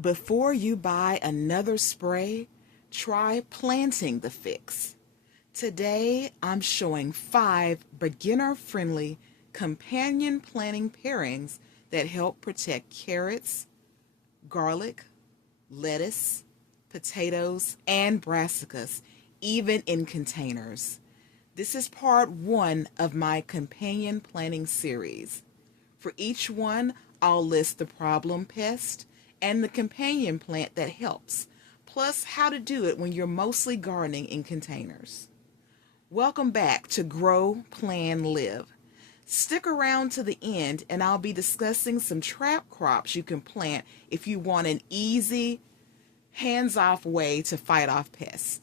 Before you buy another spray, try planting the fix. Today, I'm showing 5 beginner-friendly companion planting pairings that help protect carrots, garlic, lettuce, potatoes, and brassicas, even in containers. This is part 1 of my companion planting series. For each one, I'll list the problem pest and the companion plant that helps, plus how to do it when you're mostly gardening in containers. Welcome back to Grow, Plan, Live. Stick around to the end and I'll be discussing some trap crops you can plant if you want an easy, hands-off way to fight off pests.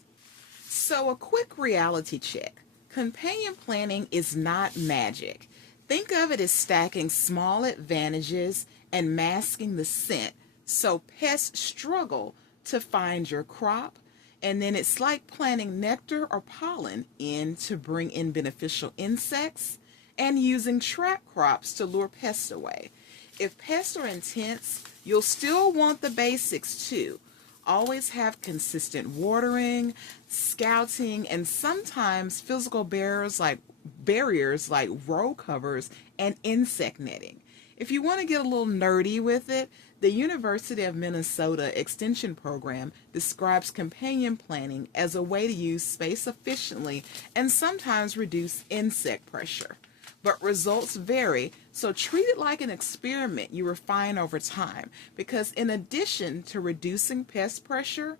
So a quick reality check. Companion planting is not magic. Think of it as stacking small advantages and masking the scent so pests struggle to find your crop, and then it's like planting nectar or pollen in to bring in beneficial insects and using trap crops to lure pests away. If pests are intense, you'll still want the basics too. Always have consistent watering, scouting, and sometimes physical barriers like row covers and insect netting. If you want to get a little nerdy with it, the University of Minnesota Extension Program describes companion planting as a way to use space efficiently and sometimes reduce insect pressure. But results vary, so treat it like an experiment you refine over time, because in addition to reducing pest pressure,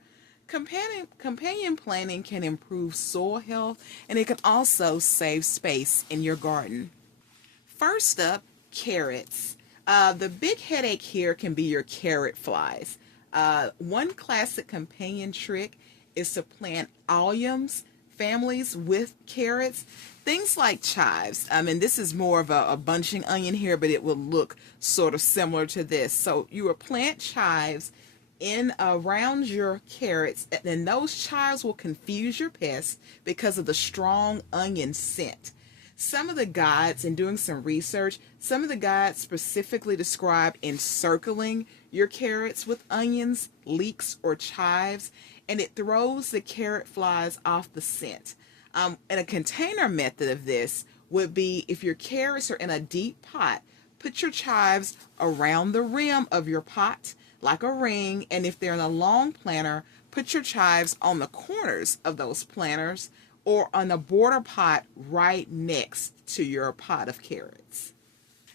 companion planting can improve soil health, and it can also save space in your garden. First up, carrots. The big headache here can be your carrot flies. One classic companion trick is to plant alliums families with carrots, things like chives. This is more of a bunching onion here, but it will look sort of similar to this. So you will plant chives in around your carrots, and then those chives will confuse your pests because of the strong onion scent. Some of the guides, in doing some research, some of the guides specifically describe encircling your carrots with onions, leeks, or chives, and it throws the carrot flies off the scent. And a container method of this would be, if your carrots are in a deep pot, put your chives around the rim of your pot like a ring, and if they're in a long planter, put your chives on the corners of those planters or on the border pot right next to your pot of carrots.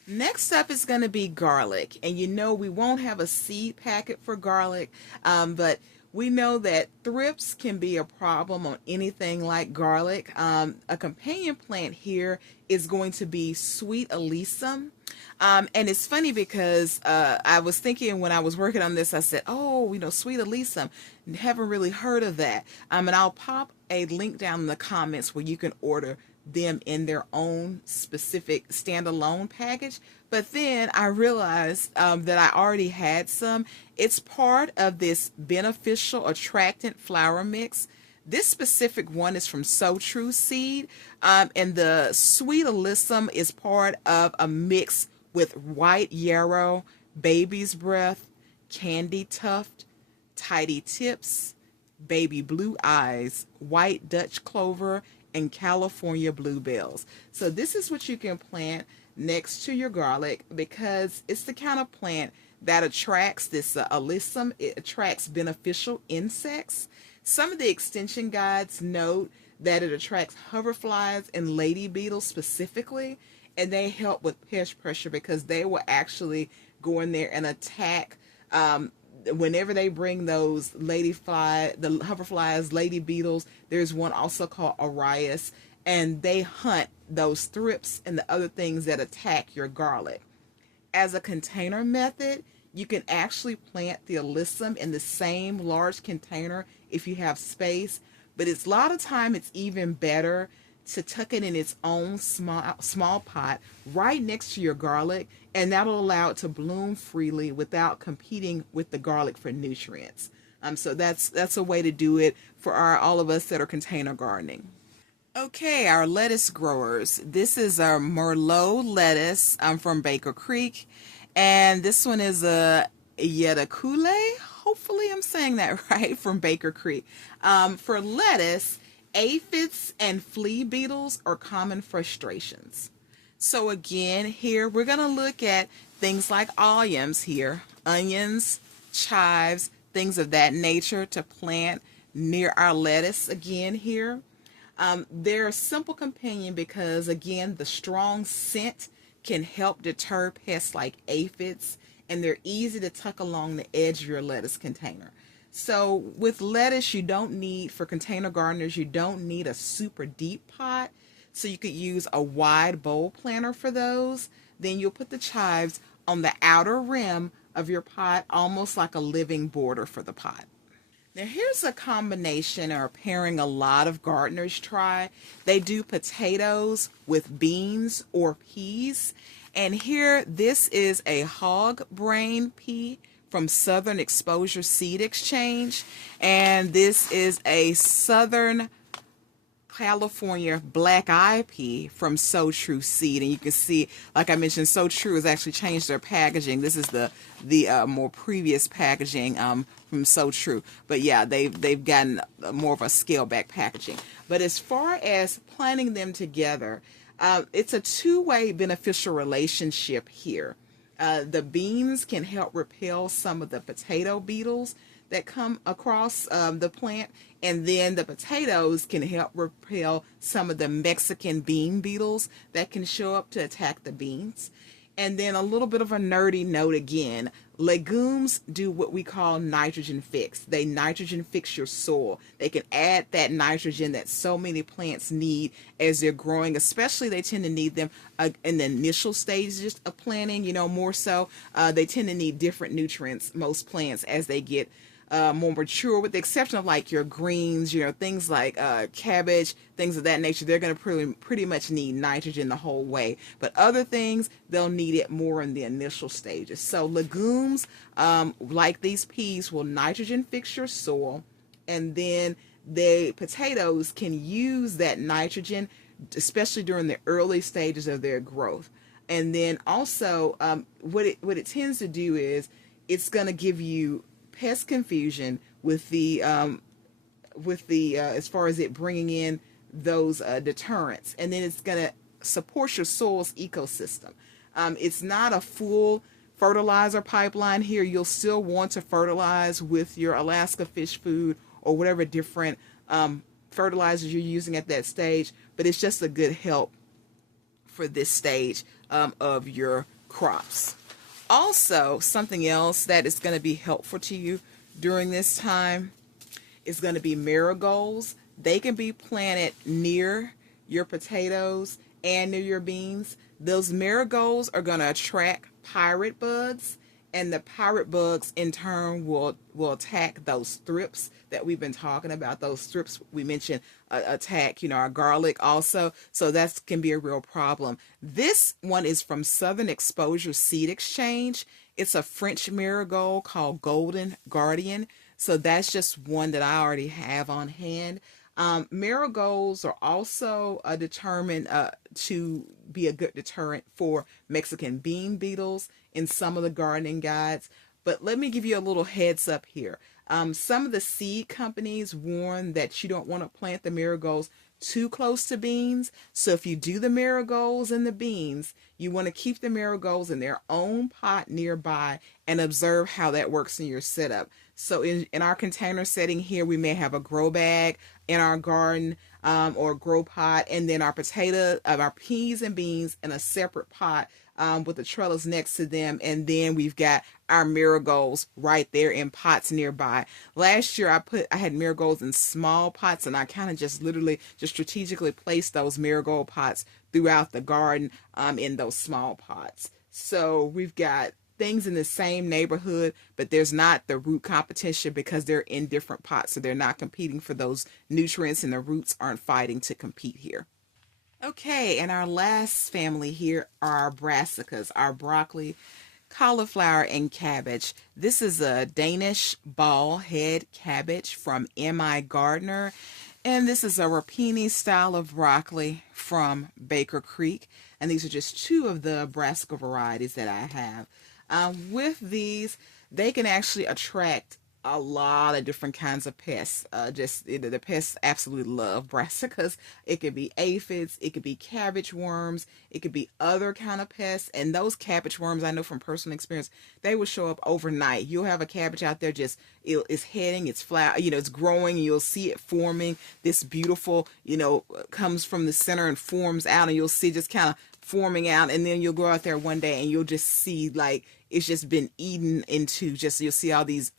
Next up is going to be garlic, and we won't have a seed packet for garlic, but we know that thrips can be a problem on anything like garlic. A companion plant here is going to be sweet Alyssum. And it's funny because I was thinking when I was working on this, I said, sweet Alyssum, haven't really heard of that. And I'll pop a link down in the comments where you can order them in their own specific standalone package. But then I realized that I already had some. It's part of this beneficial attractant flour mix. This specific one is from So True Seed, and the sweet Alyssum is part of a mix with white yarrow, baby's breath, candy tuft, tidy tips, baby blue eyes, white Dutch clover, and California bluebells. So this is what you can plant next to your garlic, because it's the kind of plant that attracts this Alyssum. It attracts beneficial insects. Some of the extension guides note that it attracts hoverflies and lady beetles specifically, and they help with pest pressure because they will actually go in there and attack whenever they bring those the hoverflies, lady beetles. There's one also called Arias, and they hunt those thrips and the other things that attack your garlic. As a container method, you can actually plant the Alyssum in the same large container if you have space, but it's a lot of time it's even better to tuck it in its own small pot right next to your garlic, and that'll allow it to bloom freely without competing with the garlic for nutrients. So that's a way to do it for all of us that are container gardening. Okay, our lettuce growers. This is our Merlot lettuce from Baker Creek, and this one is a Yetakule Hopefully I'm saying that right, from Baker Creek. For lettuce, aphids and flea beetles are common frustrations. So again, here we're going to look at things like alliums here, onions, chives, things of that nature to plant near our lettuce again here. They're a simple companion because, again, the strong scent can help deter pests like aphids, and they're easy to tuck along the edge of your lettuce container. So with lettuce, you don't need, for container gardeners, you don't need a super deep pot. So you could use a wide bowl planter for those. Then you'll put the chives on the outer rim of your pot, almost like a living border for the pot. Now here's a combination or pairing a lot of gardeners try. They do potatoes with beans or peas. And here, this is a hog brain pea from Southern Exposure Seed Exchange. And this is a Southern California black eye pea from So True Seed, and you can see, like I mentioned, So True has actually changed their packaging. This is the more previous packaging from So True, but yeah, they've gotten more of a scale back packaging. But as far as planting them together, it's a two-way beneficial relationship here. The beans can help repel some of the potato beetles that come across the plant, and then the potatoes can help repel some of the Mexican bean beetles that can show up to attack the beans. And then a little bit of a nerdy note again, legumes do what we call nitrogen fix. They nitrogen fix your soil. They can add that nitrogen that so many plants need as they're growing, especially they tend to need them in the initial stages of planting, more so. They tend to need different nutrients, most plants, as they get more mature, with the exception of like your greens, things like cabbage, things of that nature. They're going to pretty much need nitrogen the whole way. But other things, they'll need it more in the initial stages. So legumes, like these peas, will nitrogen fix your soil, and then the potatoes can use that nitrogen, especially during the early stages of their growth. And then also, what it tends to do is it's going to give you pest confusion with the as far as it bringing in those deterrents, and then it's going to support your soil's ecosystem. It's not a full fertilizer pipeline here. You'll still want to fertilize with your Alaska fish food or whatever different fertilizers you're using at that stage, but it's just a good help for this stage of your crops. Also, something else that is going to be helpful to you during this time is going to be marigolds. They can be planted near your potatoes and near your beans. Those marigolds are going to attract pirate bugs, and the pirate bugs in turn will attack those thrips that we've been talking about. Those thrips we mentioned attack our garlic also, so that can be a real problem. This one is from Southern Exposure Seed Exchange. It's a French marigold called Golden Guardian, so that's just one that I already have on hand. Marigolds are also determined to be a good deterrent for Mexican bean beetles in some of the gardening guides. But let me give you a little heads up here. Some of the seed companies warn that you don't want to plant the marigolds too close to beans. So if you do the marigolds and the beans, you want to keep the marigolds in their own pot nearby and observe how that works in your setup. So in our container setting here, we may have a grow bag in our garden or grow pot, and then our our peas and beans in a separate pot with the trellis next to them, and then we've got our marigolds right there in pots nearby. Last year I had marigolds in small pots, and I kind of just strategically placed those marigold pots throughout the garden in those small pots. So we've got things in the same neighborhood, but there's not the root competition because they're in different pots, so they're not competing for those nutrients, and the roots aren't fighting to compete here. Okay, and our last family here are our brassicas, our broccoli, cauliflower, and cabbage. This is a Danish ball head cabbage from M.I. Gardner, and this is a rapini style of broccoli from Baker Creek, and these are just two of the brassica varieties that I have. With these, they can actually attract a lot of different kinds of pests. The pests absolutely love brassicas. It could be aphids, it could be cabbage worms, it could be other kind of pests. And those cabbage worms, I know from personal experience, they will show up overnight. You'll have a cabbage out there it's heading, it's flower, it's growing, and you'll see it forming. This beautiful, comes from the center and forms out, and you'll see just kind of forming out, and then you'll go out there one day and you'll just see like it's just been eaten into, just you'll see all these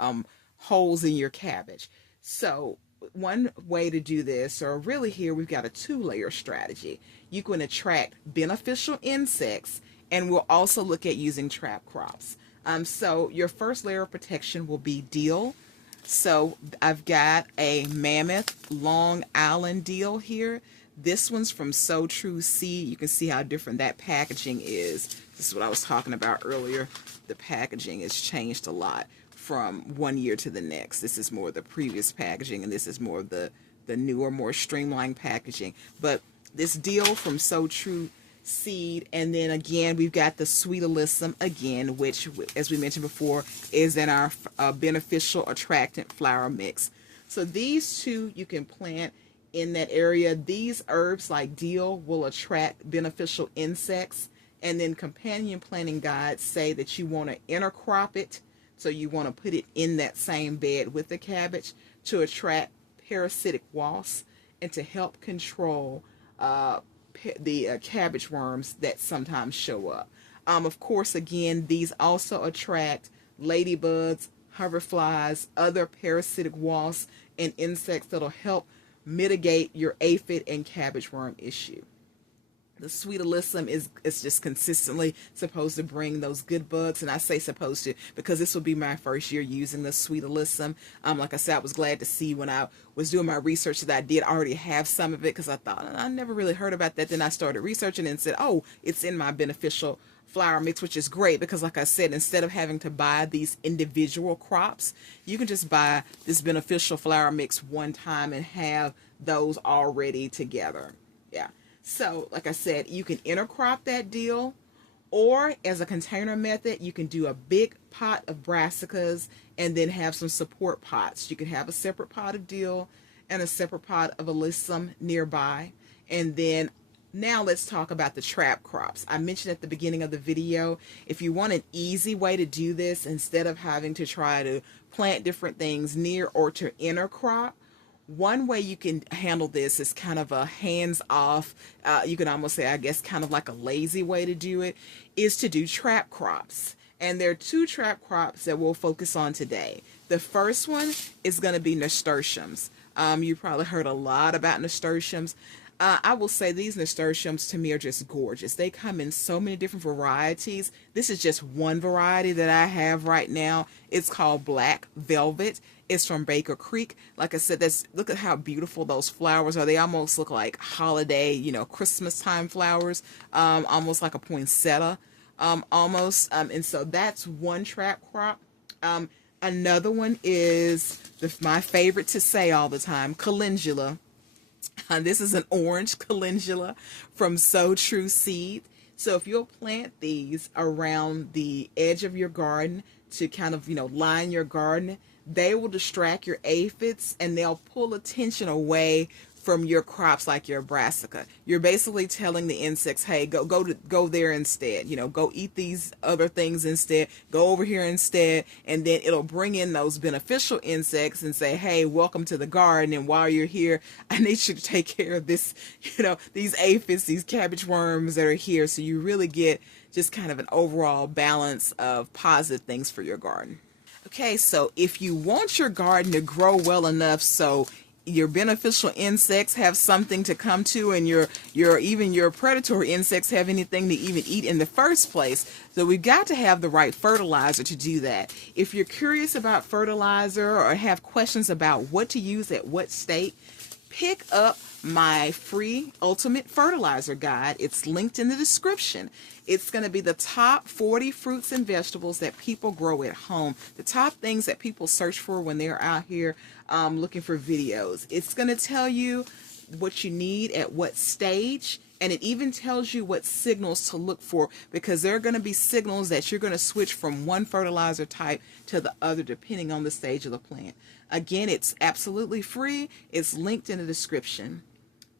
holes in your cabbage. So one way to do this, or really here we've got a 2-layer strategy. You can attract beneficial insects, and we'll also look at using trap crops. So your first layer of protection will be dill. So I've got a mammoth Long Island dill here. This one's from So True Seed. You can see how different that packaging is. This is what I was talking about earlier. The packaging has changed a lot from one year to the next. This is more of the previous packaging, and this is more of the newer, more streamlined packaging. But this dill from So True Seed, and then again we've got the sweet alyssum again, which, as we mentioned before, is in our beneficial attractant flower mix. So these two you can plant in that area. These herbs like dill will attract beneficial insects, and then companion planting guides say that you want to intercrop it. So you want to put it in that same bed with the cabbage to attract parasitic wasps and to help control the cabbage worms that sometimes show up. Of course, again, these also attract ladybugs, hoverflies, other parasitic wasps, and insects that'll help mitigate your aphid and cabbage worm issue. The sweet alyssum is just consistently supposed to bring those good bugs, and I say supposed to because this will be my first year using the sweet alyssum. Like I said, I was glad to see when I was doing my research that I did already have some of it, because I thought I never really heard about that. Then I started researching and said, oh, it's in my beneficial flower mix, which is great because, like I said, instead of having to buy these individual crops, you can just buy this beneficial flower mix one time and have those already together. Yeah. So, like I said, you can intercrop that dill, or as a container method, you can do a big pot of brassicas and then have some support pots. You can have a separate pot of dill and a separate pot of alyssum nearby. And then now let's talk about the trap crops. I mentioned at the beginning of the video, if you want an easy way to do this, instead of having to try to plant different things near or to intercrop, one way you can handle this is kind of a hands-off, you can almost say, I guess, kind of like a lazy way to do it, is to do trap crops. And there are 2 trap crops that we'll focus on today. The first one is going to be nasturtiums. You probably heard a lot about nasturtiums. I will say these nasturtiums to me are just gorgeous. They come in so many different varieties. This is just one variety that I have right now. It's called Black Velvet. It's from Baker Creek. Like I said, look at how beautiful those flowers are. They almost look like holiday, Christmas time flowers, almost like a poinsettia, almost. And so that's one trap crop. Another one is my favorite to say all the time, calendula. This is an orange calendula from So True Seed. So if you'll plant these around the edge of your garden to kind of, line your garden, they will distract your aphids and they'll pull attention away from your crops like your brassica. You're basically telling the insects, hey, go there instead. Go eat these other things instead. Go over here instead. And then it'll bring in those beneficial insects and say, hey, welcome to the garden. And while you're here, I need you to take care of this, these aphids, these cabbage worms that are here. So you really get just kind of an overall balance of positive things for your garden. Okay, so if you want your garden to grow well enough so your beneficial insects have something to come to, and even your predatory insects have anything to even eat in the first place, so we've got to have the right fertilizer to do that. If you're curious about fertilizer or have questions about what to use at what state, pick up my free ultimate fertilizer guide. It's linked in the description. It's going to be the top 40 fruits and vegetables that people grow at home, the top things that people search for when they're out here looking for videos. It's going to tell you what you need at what stage. And it even tells you what signals to look for, because there are going to be signals that you're going to switch from one fertilizer type to the other depending on the stage of the plant. Again, it's absolutely free. It's linked in the description.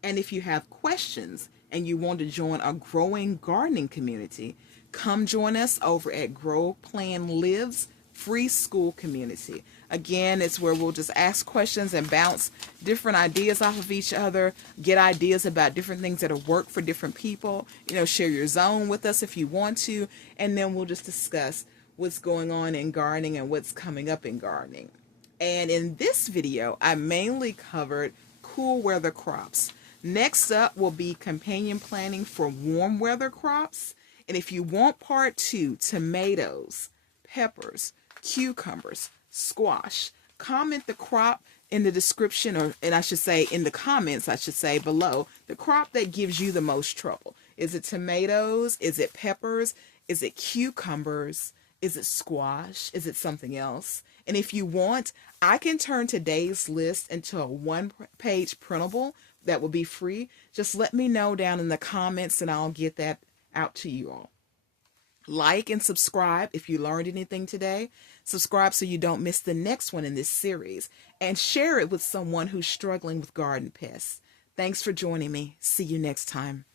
And if you have questions and you want to join a growing gardening community, come join us over at Grow Plan Lives free school community. Again, it's where we'll just ask questions and bounce different ideas off of each other, get ideas about different things that have worked for different people, share your zone with us if you want to, and then we'll just discuss what's going on in gardening and what's coming up in gardening. And in this video, I mainly covered cool weather crops. Next up will be companion planting for warm weather crops. And if you want part 2, tomatoes, peppers, cucumbers, squash, comment the crop in the description, and I should say in the comments, I should say below, the crop that gives you the most trouble. Is it tomatoes? Is it peppers? Is it cucumbers? Is it squash? Is it something else? And if you want, I can turn today's list into a one-page printable that will be free. Just let me know down in the comments and I'll get that out to you all. Like and subscribe if you learned anything today. Subscribe so you don't miss the next one in this series. And share it with someone who's struggling with garden pests. Thanks for joining me. See you next time.